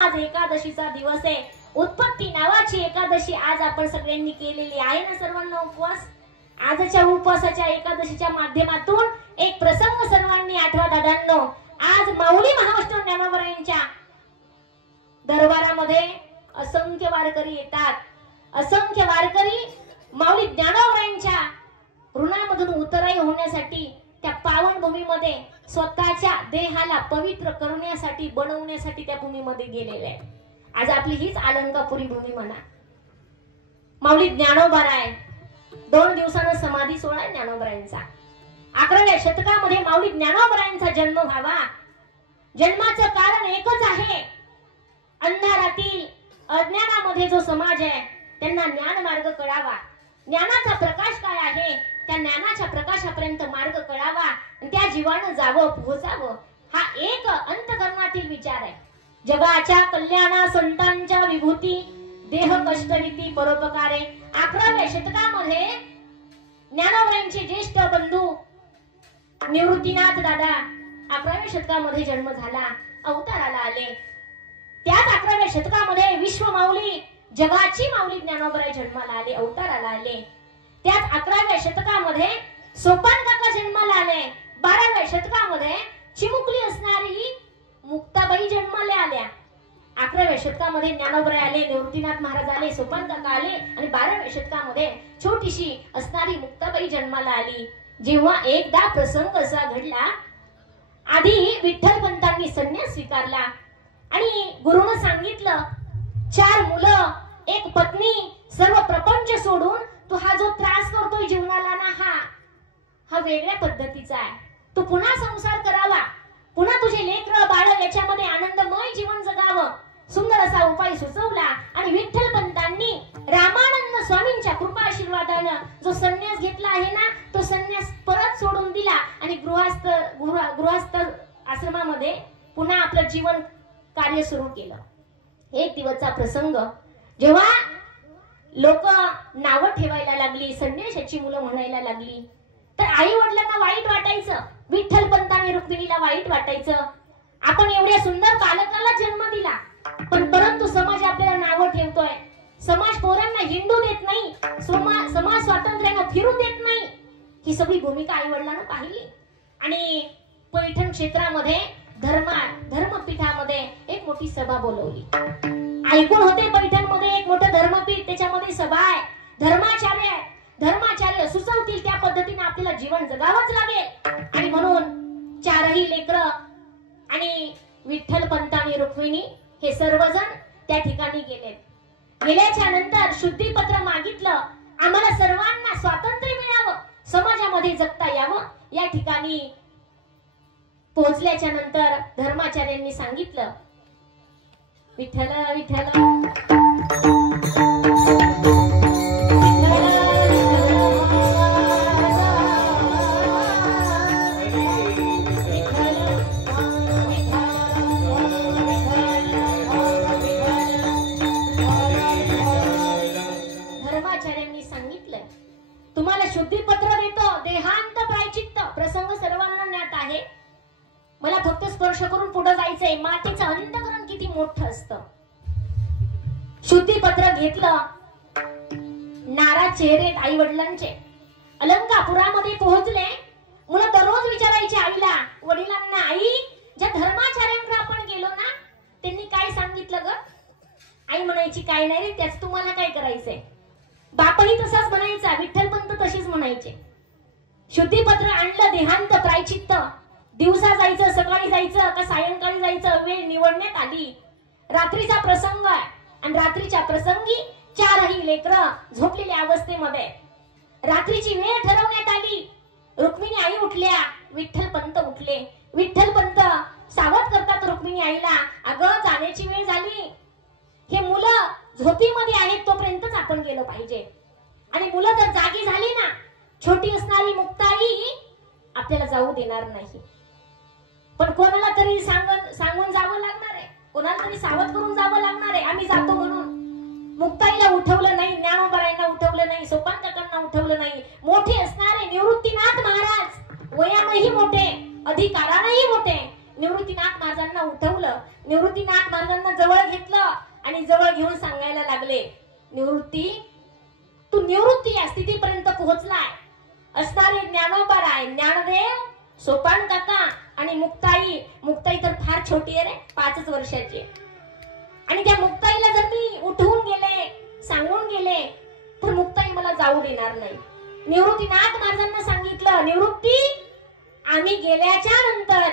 आज एकादशीचा दिवस आहे। उत्पत्ती नावाची एकादशी आज आपण सगळ्यांनी केलेली आहे ना सर्वांना उपवास। आजच्या उपवासाच्या एकादशीच्या माध्यमातून एक प्रसंग सर्वांनी आठवा दादांनो। आज माऊली महाराष्ट्र ज्ञानोबरायांच्या दरबारामध्ये असंख्य वारकरी येतात। असंख्य वारकरी माऊली ज्ञानोबरायांच्या ऋणामधून उतराई होण्यासाठी त्या पावन भूमीमध्ये स्वतःच्या देहाला पवित्र करण्यासाठी बनवण्यासाठी त्या भूमीमध्ये गेलेले आहे। आज आपली हीच अलंकापुरी भूमी म्हणा। माऊली ज्ञानोबराय 2 दिवसांना समाधी सोहळा ज्ञानोबरायांचा। 11व्या शतकामध्ये माऊली ज्ञानोबरायांचा जन्म व्हावा। जन्माचं कारण एकच आहे, अंधारातील अज्ञानामध्ये जो समाज आहे त्यांना ज्ञान मार्ग कळावा। ज्ञानाचा प्रकाश काय आहे त्या ज्ञानाच्या प्रकाशापर्यंत मार्ग कळावा आणि त्या जीवानं जावं पोहोचावं हा एक अंतःकरणातील विचार आहे। जगाच्या कल्याणा संतांच्या विभूती देह कष्टरीती परोपकारे। 11व्या शतकामध्ये ज्ञानोबरायांचे ज्येष्ठ बंधू निवृत्तीनाथ दादा 11व्या शतकामध्ये जन्म झाला, अवताराला आले। त्याच 11व्या शतकामध्ये विश्व माऊली जगाची माऊली ज्ञानोबराय जन्माला आले, अवताराला आले। त्याच 11व्या शतकामध्ये सोपान काका जन्माला आले। 12व्या शतकामध्ये चिमुकली असणारी मुक्ताबाई जन्माला आल्या। 11व्या शतकामध्ये ज्ञानोबराय आले, निवृत्तीनाथ महाराज आले, सोपान काका आले आणि 12व्या शतकामध्ये छोटीशी असणारी मुक्ताबाई जन्माला आली। जेव्हा एकदा प्रसंग असा घडला, आधी विठ्ठलपंतांनी संन्यास स्वीकारला आणि गुरुनं सांगितलं 4 मुलं 1 पत्नी सर्व प्रपंच सोडून तू हा जो त्रास करतोय जीवनाला ना हा वेगळ्या पद्धतीचा आहे। तू पुन्हा संसार करावा, पुन्हा तुझे लेकरं बाळ याच्यामध्ये आनंदमय जीवन जगावं। सुंदर असा उपाय सुचवला आणि विठ्ठलपंतांनी रामानंद स्वामींच्या कृपा आशीर्वादानं जो संन्यास घेतला आहे ना तो संन्यास परत सोडून दिला आणि गृहस्थ आश्रमामध्ये पुन्हा आपलं जीवन कार्य सुरू केलं। एक दिवसचा प्रसंग, जेव्हा लोक नावं ठेवायला लागली, संन्याशाची मुलं म्हणायला लागली, तर आई वडिलांना वाईट वाटायचं, विठ्ठलपंतांनी रुक्मिणीला वाईट वाटायचं। आपण एवढ्या सुंदर बालकाला जन्म दिला पण परंतु समाज आपल्याला नावं ठेवतोय, समाज पोरांना हिंडू देत नाही, समाज स्वातंत्र्यानं फिरू देत नाही। ही सगळी भूमिका आई वडिलांना पाहिली आणि पैठण क्षेत्रामध्ये धर्मपीठामध्ये एक मोठी सभा बोलवली। ऐकून होते पैठण मध्ये एक मोठं धर्मपीठ, त्याच्यामध्ये सभा आहे, धर्माचार्य सुचवतील त्या पद्धतीने आपल्याला जीवन जगावंच लागेल आणि म्हणून 4ही लेकरं आणि विठ्ठलपंत आणि रुक्मिणी हे सर्वजण त्या ठिकाणी गेले। गेल्याच्या नंतर शुद्धीपत्र मागितलं, आम्हाला सर्वांना स्वातंत्र्य मिळावं, समाजामध्ये जगता यावं। या ठिकाणी पोहोचल्याच्या नंतर धर्माचार्यांनी सांगितलं, विठ्ठल विठ्ठल धर्माचार्यांनी सांगितलं, तुम्हाला शुद्धीपत्र देतो, देहांत प्रायचित्त प्रसंग सर्वांना ज्ञात आहे। मला फक्त स्पर्श करून पुढे जायचंय। मातेचं अंतःकरण किती मोठं असतं। शुद्धीपत्र घेतलं, नाराज चेहरे आई वडिलांचे। अलंकापुरामध्ये पोहोचले, मुलं दररोज विचारायचे आईला वडिलांना, आई ज्या धर्माचार्यांकडे आपण गेलो ना त्यांनी काय सांगितलं ग? आई म्हणायची काय नाही रे, त्याच तुम्हाला काय करायचंय। बापही तसाच म्हणायचा, विठ्ठलपंत तशीच म्हणायचे। शुद्धीपत्र आणलं, देहांत प्रायचित्त, दिवसा जायचं, सकाळी जायचं का सायंकाळी जायचं, वेळ निवडण्यात आली। रात्रीचा प्रसंग आहे आणि रात्रीच्या प्रसंगी 4ही लेकरं झोपलेल्या अवस्थेमध्ये। रात्रीची वेळ ठरवण्यात आली। रुक्मिणी आई उठल्या, विठ्ठलपंत उठले। विठ्ठलपंत सावध करतात रुक्मिणी आईला, अगं जाण्याची वेळ झाली, हे मुलं झोपीमध्ये आहेत तोपर्यंतच आपण गेलो पाहिजे आणि मुलं जर जागी झाली ना, छोटी असणारी मुक्ताई आपल्याला जाऊ देणार नाही। पण कोणाला तरी सांगून जावं लागणार आहे, कोणाला तरी सावध करून जावं लागणार आहे, आम्ही जातो म्हणून। मुक्ताईला उठवलं नाही, ज्ञानोबरायांना उठवलं नाही, सोपान काकांना उठवलं नाही। मोठे असणारे निवृत्तीनाथ महाराज वयानंही मोठे, अधिकारानंही मोठे, निवृत्तीनाथ महाराजांना उठवलं. निवृत्तीनाथ महाराजांना जवळ घेतलं आणि जवळ घेऊन सांगायला लागले, निवृत्ती, तू निवृत्ती या स्थितीपर्यंत पोहोचलाय. असणारे ज्ञानोबाराय, ज्ञानदेव, सोपान काका आणि मुक्ताई. मुक्ताई तर फार छोटी आहे रे, 5 वर्षाची. आणि त्या मुक्ताईला जर मी उठवून गेले, सांगून गेले, तर मुक्ताई मला जाऊ देणार नाही. निवृत्तीनाथ महाराजांना सांगितलं, निवृत्ती, आम्ही गेल्याच्या नंतर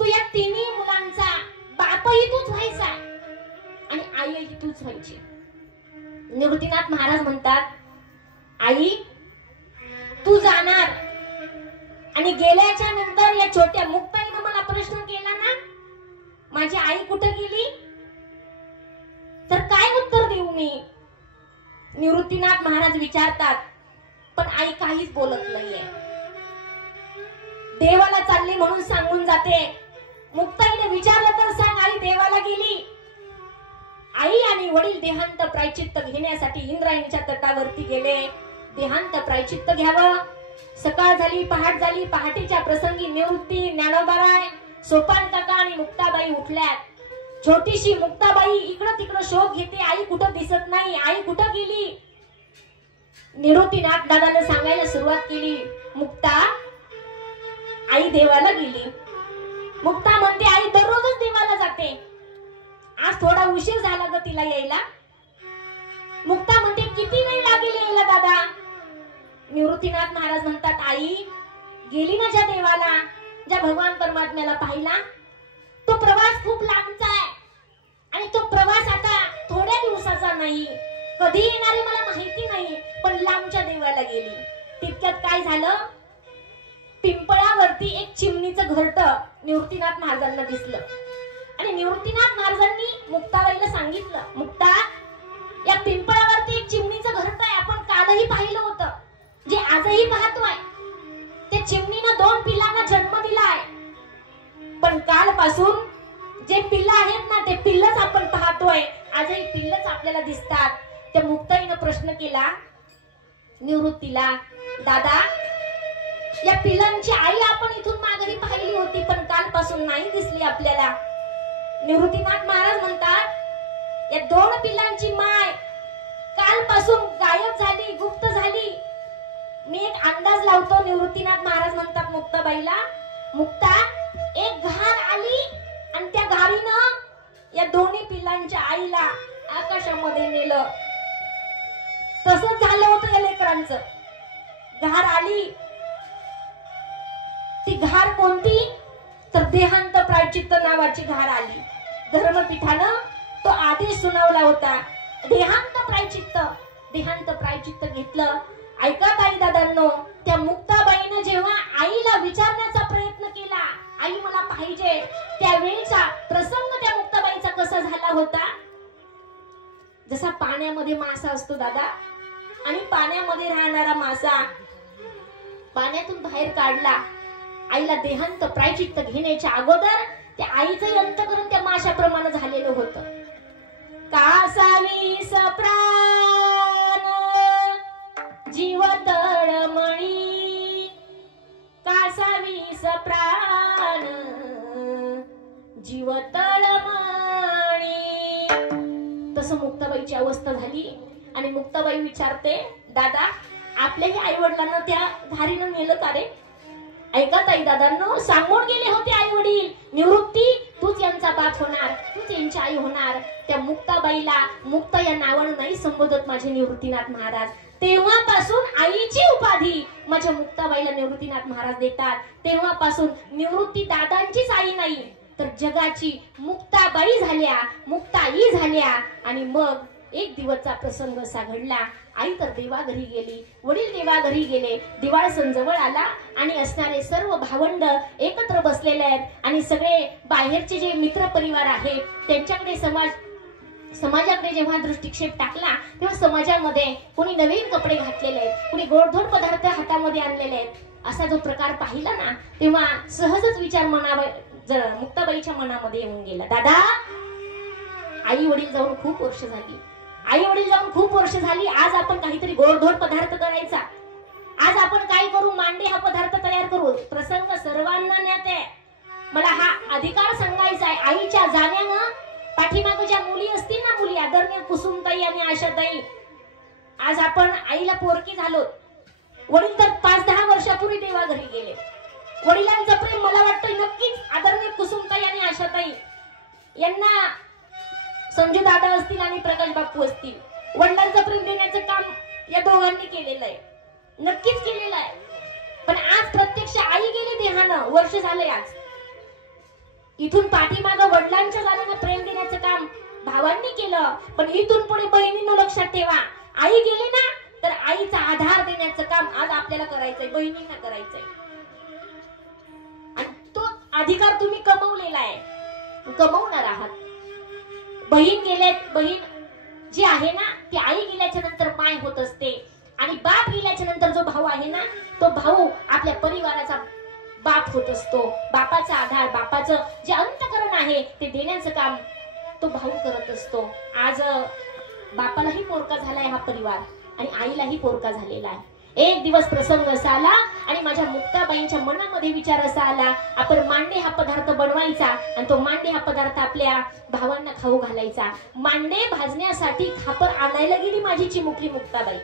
तू या तिन्ही मुलांचा बापही तूच व्हायचा आणि आईही तूच व्हायची. निवृत्तीनाथ महाराज म्हणतात, आई तू जाणार आणि गेल्याच्या नंतर या छोट्या मुक्ताईनं मला प्रश्न केला ना, माझी आई कुठे गेली, तर काय उत्तर देऊ मी? निवृत्तीनाथ महाराज विचारतात, पण आई काहीच बोलत नाहीये. देवाला चालली म्हणून सांगून जाते. मुक्ताईने विचारलं तर सांग, आई देवाला गेली. आई आणि वडील देहांत प्रायचित्त घेण्यासाठी इंद्रायणीच्या तटावरती गेले. देहांत प्रायचित्त घ्यावं. सकाळ झाली, पहाट झाली. पहाटेच्या प्रसंगी निवृत्ती, ज्ञानोबाराय, सोपान काका आणि मुक्ताबाई उठल्यात. छोटीशी मुक्ताबाई इकडं तिकडं शोध घेते, आई कुठं दिसत नाही, आई कुठं गेली. निवृत्तीनाथ दादाने सांगायला सुरुवात केली, मुक्ता, आई देवाला गेली. मुक्ता म्हणते, आई दररोजच देवाला जाते, आज थोडा उशीर झाला ग तिला यायला. मुक्ता म्हणते, किती वेळ लागेल यायला दादा? निवृत्तीनाथ महाराज म्हणतात, आई गेली ना ज्या देवाला, ज्या भगवान परमात्म्याला पाहिला, तो प्रवास खूप लांबचा आहे आणि तो प्रवास आता थोड्या दिवसाचा नाही, कधी येणारे मला माहिती नाही, पण लांबच्या देवाला गेली. तितक्यात काय झालं, पिंपळावरती एक चिमणीचं घरटं निवृत्तीनाथ महाराजांना दिसलं आणि निवृत्तीनाथ महाराजांनी मुक्ताबाईला सांगितलं, मुक्ता, या पिंपळावरती एक चिमणीचं घरटं आहे, आपण कालही पाहिलं होतं, जे आजही पाहतोय. त्या चिमणीनं 2 पिल्लांना जन्म दिलाय, पण कालपासून जे पिल्ल आहेत ना, ते पिल्लच आपण पाहतोय, आजही पिल्लच आपल्याला दिसतात. त्या मुक्ताईनं प्रश्न केला निवृत्तीला, दादा, या पिल्लांची आई आपण इथून माघारी पाहिली होती, पण कालपासून नाही दिसली आपल्याला. निवृत्तीनाथ महाराज म्हणतात, या 2 पिल्लांची माय कालपासून गायब झाली, गुप्त झाली. मी एक अंदाज लावतो. निवृत्तीनाथ महाराज म्हणतात मुक्ताबाईला, मुक्ता, एक घार आली आणि त्या घारीनं या 2 पिल्लांच्या आईला आकाशामध्ये नेलं. तसंच झालं होतं या लेकरांचं. घार आली, ती घार कोणती, तर देहांत प्रायचित्त नावाची घार आली. धर्मपीठानं तो आदेश सुनावला होता, देहांत प्रायचित्त. देहांत प्रायचित्त घेतलं. ऐका ताई दादांनो, त्या मुक्ताबाईनं जेव्हा आईला विचारण्याचा प्रयत्न केला, आई मला पाहिजे, त्यावेळीचा प्रसंग त्या मुक्ताबाईचा कसा झाला होता, जसा पाण्यामध्ये मासा असतो दादा, आणि पाण्यामध्ये राहणारा मासा पाण्यातून बाहेर काढला, आईला देहांत प्रायचित्त घेण्याच्या अगोदर त्या आईचं अंतःकरण त्या माशाप्रमाणे झालेलं होतं. कासावीस प्राण जीव तळमळी, कासावीस प्राण जीव तळमळी. तसं मुक्ताबाईची अवस्था झाली आणि मुक्ताबाई विचारते, दादा, आपल्याही आई वडिलांना त्या घारीनं नेलं का रे? ऐका ताई दादांनो, सांगून गेले होते आई वडील, निवृत्ती, तूच यांचा बाप होणार, तूच यांची आई होणार. त्या मुक्ताबाईला मुक्ता या नावानं नाही संबोधत माझे निवृत्तीनाथ महाराज. तेव्हापासून आईची उपाधी माझ्या मुक्ताबाईला निवृत्तीनाथ महाराज देतात. तेव्हापासून निवृत्ती दादांचीच आई नाही, तर जगाची मुक्ताबाई झाल्या, मुक्ताई झाल्या. आणि मग एक दिवसचा प्रसंग असा घडला, आई तर देवाघरी गेली, वडील देवाघरी गेले, दिवाळ सण जवळ आला आणि असणारे सर्व भावंड एकत्र बसलेले आहेत आणि सगळे बाहेरचे जे मित्र परिवार आहेत त्यांच्याकडे समाजाकडे जेव्हा दृष्टिक्षेप टाकला, तेव्हा समाजामध्ये कोणी नवीन कपडे घातलेले आहेत, कोणी गोडधोड पदार्थ हातामध्ये आणलेले आहेत. असा जो प्रकार पाहिला ना, तेव्हा सहजच विचार मुक्ताबाईच्या मनामध्ये येऊन गेला, दादा, आई वडील जाऊन खूप वर्ष झाली, आज आपण काहीतरी गोडधोड पदार्थ करायचा. आज आपण काय करू, मांडे हा पदार्थ तयार करू, प्रसंग सर्वांना न्याते, मला हा अधिकार सांगायचा आहे. आईच्या जाण्यानं पाठीमागे ज्या मुली असतील ना, मुली आदरणीय कुसुमताई आणि आशाताई, आज आपण आईला पोरकी झालो. वडील तर 5-10 वर्षापूर्वी देवा घरी गेले. वडिलांचं प्रेम मला वाटतं नक्कीच आदरणीय कुसुमताई आणि आशाताई यांना, संजू दादा असतील आणि प्रकाश बापू असतील, वडिलांचं प्रेम देण्याचं काम या दोघांनी केलेलं आहे, नक्कीच केलेलं आहे. पण आज प्रत्यक्ष आई गेली देहानं, वर्ष झालंय आज. इथून पाठीमागं वडिलांच्या जाण्यानं प्रेम देण्याचं काम भावांनी केलं. पण इथून पुढे बहिणींनो लक्षात ठेवा, आई गेली ना तर आईचा आधार देण्याचं काम आज आपल्याला करायचंय, बहिणींना करायचंय. आणि तो अधिकार तुम्ही कमवलेला आहे, कमवणार आहात. बहीण गेले, बहीण जी आहे ना ती आई गेल्याच्या नंतर माय होत असते. आणि बाप गेल्याच्या नंतर जो भाऊ आहे ना, तो भाऊ आपल्या परिवाराचा बाप होत असतो. बापाचा आधार, बापाचं जे अंतःकरण आहे ते देण्याचं काम तो भाऊ करत असतो. आज बापालाही पोरका झालाय हा परिवार आणि आईलाही पोरका झालेला आहे. एक दिवस प्रसंग असा आला आणि माझ्या मुक्ताबाईंच्या मनामध्ये विचार असा आला, आपण मांडे हा पदार्थ बनवायचा आणि तो मांडे हा पदार्थ आपल्या भावांना खाऊ घालायचा. मांडे भाजण्यासाठी खापर आणायला गेली माझी चिमुकली मुक्ताबाई.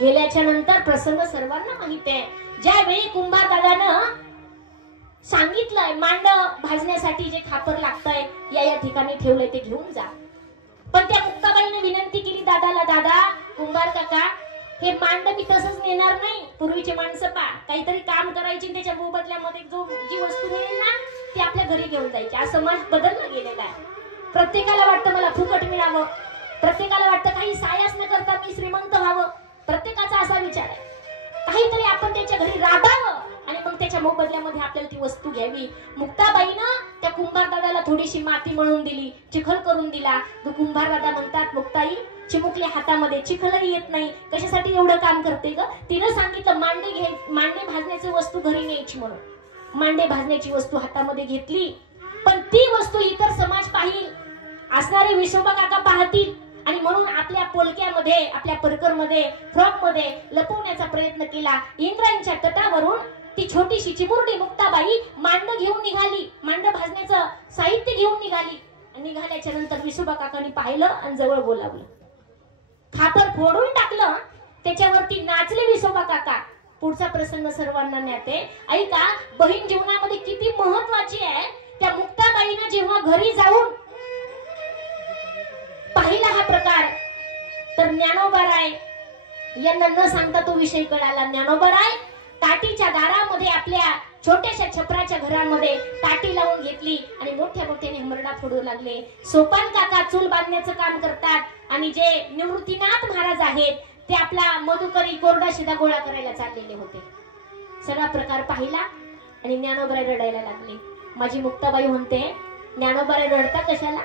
गेल्याच्या नंतर प्रसंग सर्वांना माहित आहे. ज्यावेळी कुंभार दादानं सांगितलंय मांड भाजण्यासाठी जे खापर लागतंय या ठिकाणी ठेवलंय ते घेऊन जा. पण त्या मुक्ताबाईने विनंती केली दादाला, दादा कुंभार काका, हे मांड मी तसंच नेणार नाही. पूर्वीचे माणसं काहीतरी काम करायची, त्याच्या मोबदल्यामध्ये जी वस्तू मिळेल ना ती आपल्या घरी घेऊन जायची. आज समाज बदलला गेलेला आहे. प्रत्येकाला वाटतं मला फुकट मिळावं, प्रत्येकाला वाटतं काही सायास न करता मी श्रीमंत व्हावं. प्रत्येकाचा असा विचार आहे, काहीतरी आपण त्याच्या घरी राबावं आणि मग त्याच्या मोबदल्यामध्ये आपल्याला ती वस्तू घ्यावी. मुक्ताबाईनं त्या कुंभार दादाला थोडीशी माती मळून दिली, चिखल करून दिला. कुंभार दादा म्हणतात, मुक्ताई चिमुकल्या हातामध्ये चिखलही येत नाही, कशासाठी एवढं काम करते ग? तिनं सांगितलं मांडे भाजण्याची वस्तू घरी न्यायची म्हणून. मांडे भाजण्याची वस्तू हातामध्ये घेतली. पण ती वस्तू इतर समाज पाहिल, असणारे विशोबा काका पाहतील आणि म्हणून आपल्या पोलक्यामध्ये, आपल्या परकरमध्ये, फ्रॉकमध्ये लपवण्याचा प्रयत्न केला. इंद्रायणच्या तटावरून ती छोटीशी चिमुरडी मुक्ताबाई मांड घेऊन निघाली, मांड भाजण्याचं साहित्य घेऊन निघाली. निघाल्याच्या नंतर विशोबा काकांनी पाहिलं आणि जवळ बोलावलं, खापर फोडून टाकलं, त्याच्यावरती नाचले विशोबा काका. पुढचा प्रसंग सर्वांना ज्ञाते. ऐका, बहीण जीवनामध्ये किती महत्वाची आहे. त्या मुक्ताबाईनं जेव्हा घरी जाऊन पाहिला हा प्रकार, तर ज्ञानोबाराय यांना न सांगता तो विषय कळाला. ज्ञानोबाराय ताटीच्या दारामध्ये आपल्या छोट्याशा छपराच्या घरामध्ये ताटी लावून घेतली आणि मोठ्या मोठ्याने हरडा फोडू लागले. सोपान काका चूल बांधण्याचं काम करतात आणि जे निवृत्तीनाथ महाराज आहेत ते आपला मधुकरी कोरडा शिदा गोळा करायला चाललेले होते. सगळा प्रकार पाहिला आणि ज्ञानोबाराय रडायला लागले. माझी मुक्ताबाई म्हणते, ज्ञानोबाराय रडता कशाला?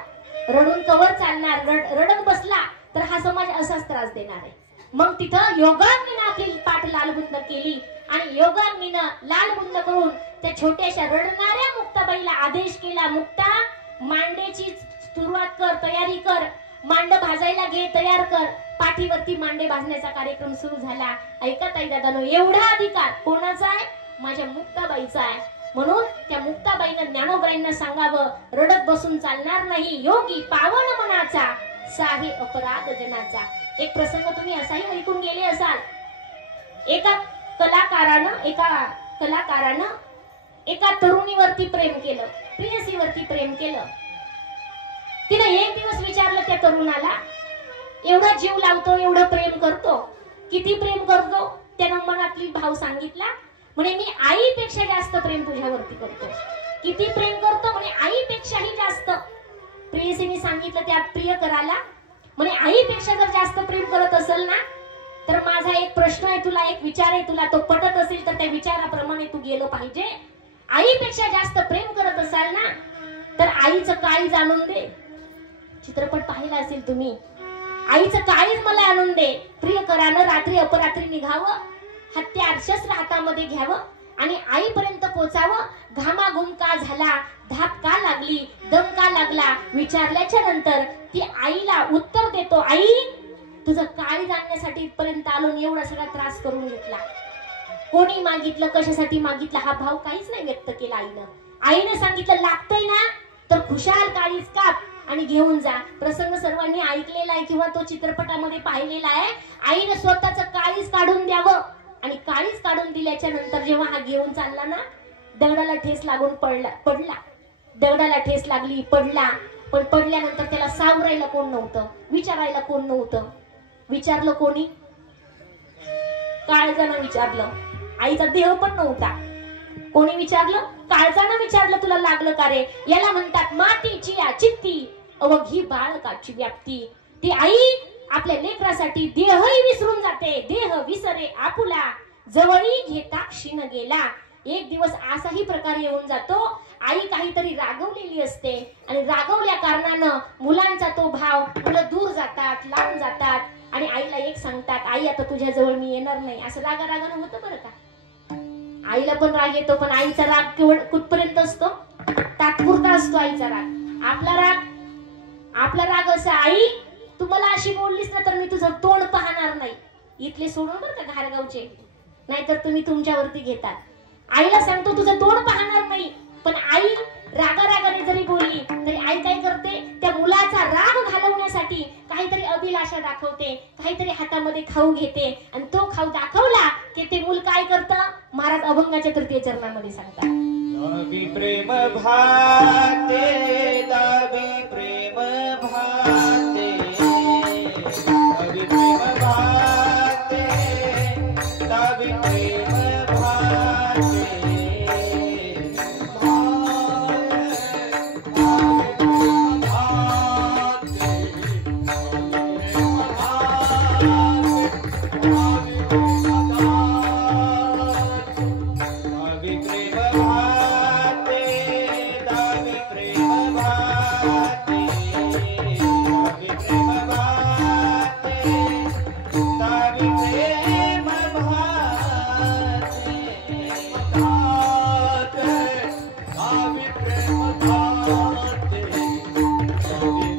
रडून कवर चालणार? रडत बसला तर हा समाज असाच त्रास देणार आहे. मग तिथं योगाग्नीनं आपली पाठ लालबुंद केली आणि योगाग्नीनं लालबुंद करून त्या छोट्याशा रडणाऱ्या मुक्ताबाईला आदेश केला, मुक्ता मांडेची सुरुवात कर, तयारी कर, मांड भाजायला घे, तयार कर. पाठीवरती मांडे भाजण्याचा कार्यक्रम सुरू झाला. ऐका ताई दादानो, एवढा अधिकार कोणाचा आहे? माझ्या मुक्ताबाईचा आहे. म्हणून त्या मुक्ताबाईनं ज्ञानोबाईंना सांगावं, रडत बसून चालणार नाही. योगी पावन मनाचा, साहे अपराध जनाचा. एक प्रसंग तुम्ही असाही ऐकून गेले असाल. एका कलाकारानं एका तरुणीवरती प्रेम केलं, प्रेयसीवरती प्रेम केलं. तिनं एक दिवस विचारलं त्या तरुणाला, एवढा जीव लावतो, एवढं प्रेम करतो, किती प्रेम करतो? त्यानं मनातली भाव सांगितला. म्हणे मी आईपेक्षा जास्त प्रेम तुझ्यावरती करतो. किती प्रेम करतो? म्हणे आईपेक्षाही जास्त. प्रेयसीने सांगितलं त्या प्रियकराला, म्हणे आईपेक्षा जर जास्त प्रेम करत असेल ना तर माझा एक प्रश्न आहे तुला, एक विचार आहे तुला, तो पटत असेल तर त्या विचाराप्रमाणे तू गेलो पाहिजे. आईपेक्षा जास्त प्रेम करत असाल ना तर आईचं काळीज आणून दे. चित्रपट पाहिला असेल तुम्ही. आईचं काळीज मला आणून दे. प्रियकरानं रात्री अपरात्री निघावं, हत्यार शस्त्र हातामध्ये घ्यावं आणि आईपर्यंत पोचावं. घामाघूम का झाला, धाप का लागली, दम का लागला विचारल्याच्या नंतर ती आईला उत्तर देतो, आई तुझं काळीज आणण्यासाठी इथपर्यंत आलो, एवढा सगळा त्रास करून घेतला. कोणी मागितलं, कशासाठी मागितलं हा भाव काहीच नाही व्यक्त केला आईनं. आईने सांगितलं लागतंय ना तर खुशाल काळीच काप आणि घेऊन जा. प्रसंग सर्वांनी ऐकलेला आहे किंवा तो चित्रपटामध्ये पाहिलेला आहे. आईने स्वतःच काळीज काढून द्यावं आणि काळीज काढून दिल्याच्या नंतर जेव्हा हा घेऊन चालला ना, दगडाला ठेस लागून पडला. दगडाला ठेस लागली, पडला. पण पडल्यानंतर त्याला सावरायला कोण नव्हतं, विचारायला कोण नव्हतं. विचारलं कोणी? काळजानं विचारलं. आईचा देह पण नव्हता. कोणी विचारलं? काळजानं विचारलं, तुला लागलं का रे? याला म्हणतात मातीची चित्ती अवघी बाळकाची व्याप्ती. ती आई आपल्या लेकरासाठी देहही विसरून जाते. देह विसरे आपुला जवळी घेता क्षीण गेला. एक दिवस असाही प्रकार येऊन जातो. आई काहीतरी रागवलेली असते आणि रागवल्या कारणानं मुलांचा तो भाव, मुलं दूर जातात, लांब जातात आणि आईला एक सांगतात, आई आता तुझ्या जवळ मी येणार नाही. असं रागारागानं होतं बरं का. आईला पण राग येतो, पण आईचा राग केवळ कुठपर्यंत असतो? तात्पुरता असतो आईचा राग. आपला राग असा, आई तू मला अशी बोललीस ना तर मी तुझं तोंड पाहणार नाही. इथले सोडून बरं का घारगावचे, नाहीतर तुम्ही तुमच्यावरती घेतात. आईला सांगतो तुझं तोंड पाहणार नाही. पण आई रागारागाने जरी बोलली तरी आई काय करते? त्या मुलाचा राग घालवण्यासाठी काहीतरी अभिलाषा दाखवते, काहीतरी हातामध्ये खाऊ घेते आणि तो खाऊ दाखवला की ते मूल काय करतं? महाराज अभंगाच्या तृतीय चरणामध्ये सांगतात, दावी प्रेम भाते, दावी प्रेम भाते, दावी प्रेम भाते, दावी प्रेम भाते. Davi prema bhate, Davi